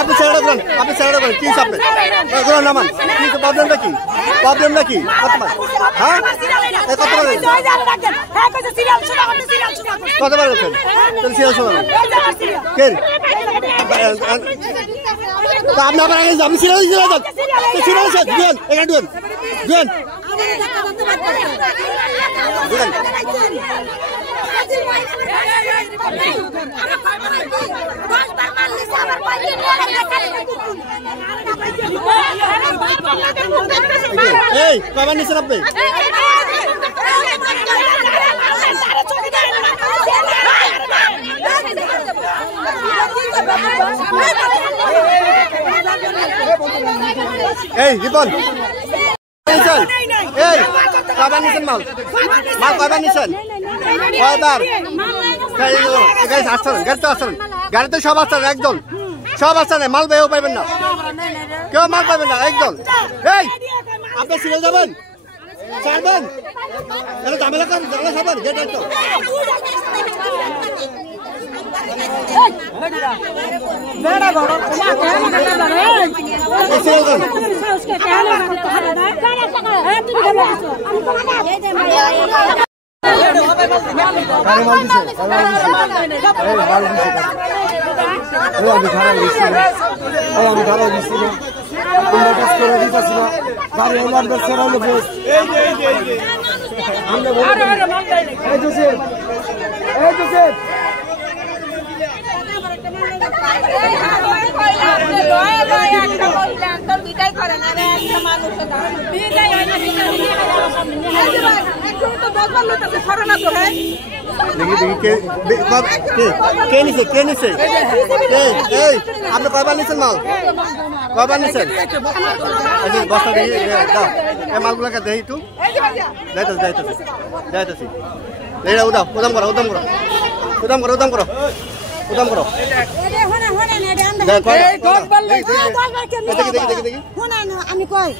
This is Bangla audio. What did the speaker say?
আপনি ছেড়ে দেন, আপনি ছেড়ে দেন, কি চাপে নামান, কি প্রবলেমটা কি, প্রবলেমটা কি? হ্যাঁ কতবার গেছেন? তাহলে সিরিয়াল শোনাবেন কেন? আপনি আবার আগে আপনি সিরিয়াল সিরিয়াল দেন, এখানে দেন দেন এই কবার নিছেন আপনি? এই রিপন এই কবার নিছেন মাল কবার নিছেন? কয়বার আসছেন? গাড়িতে আসছেন? গাড়িতে সব আসছেন একজন, সব আসছেন, মাল বেয়েও পাইবেন না, কেউ মাল পাইবেন না একজন। এই আপনি ছিঁড়ে যাবেন, ছাড়বেন, ঝামেলা করেন, ঝামেলা খাবেন, গেট তো আপনি কয়বার নিচ্ছেন মাল? কয়বার নিচ্ছেন? বস্তা দেখি দাও, এই মালগুলোকে দেখি একটু যাইতেছি যাইতেছি যাইতেছি। উদাম উদাম করো, উদাম করো, উদাম করো, উদাম করো, উদাম করো। আমি কই